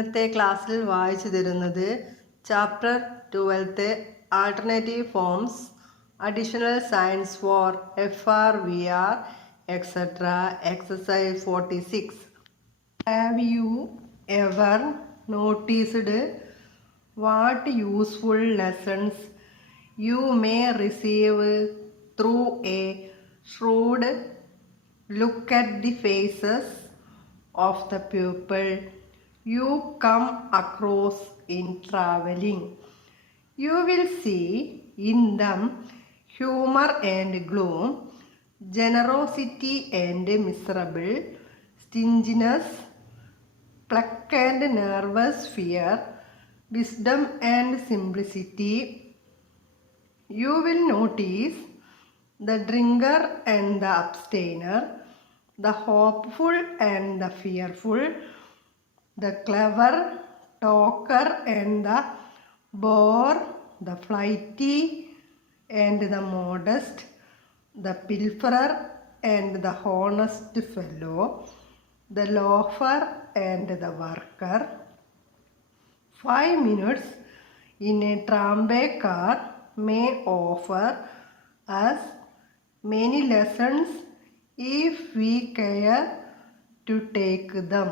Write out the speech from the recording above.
ഇന്നത്തെ ക്ലാസ്സിൽ വായിച്ചു തരുന്നത് chapter 12 alternative forms additional science for FR VR etc. exercise 46. Have you ever noticed what useful lessons you may receive through a shrewd look at the faces of the people you come across in traveling? You will see in them humor and gloom, generosity and miserable, stinginess, pluck and nervous fear, wisdom and simplicity. You will notice the drinker and the abstainer, the hopeful and the fearful, the clever talker and the bore, the flighty and the modest, the pilferer and the honest fellow, the loafer and the worker. 5 minutes in a tramway car may offer us many lessons if we care to take them.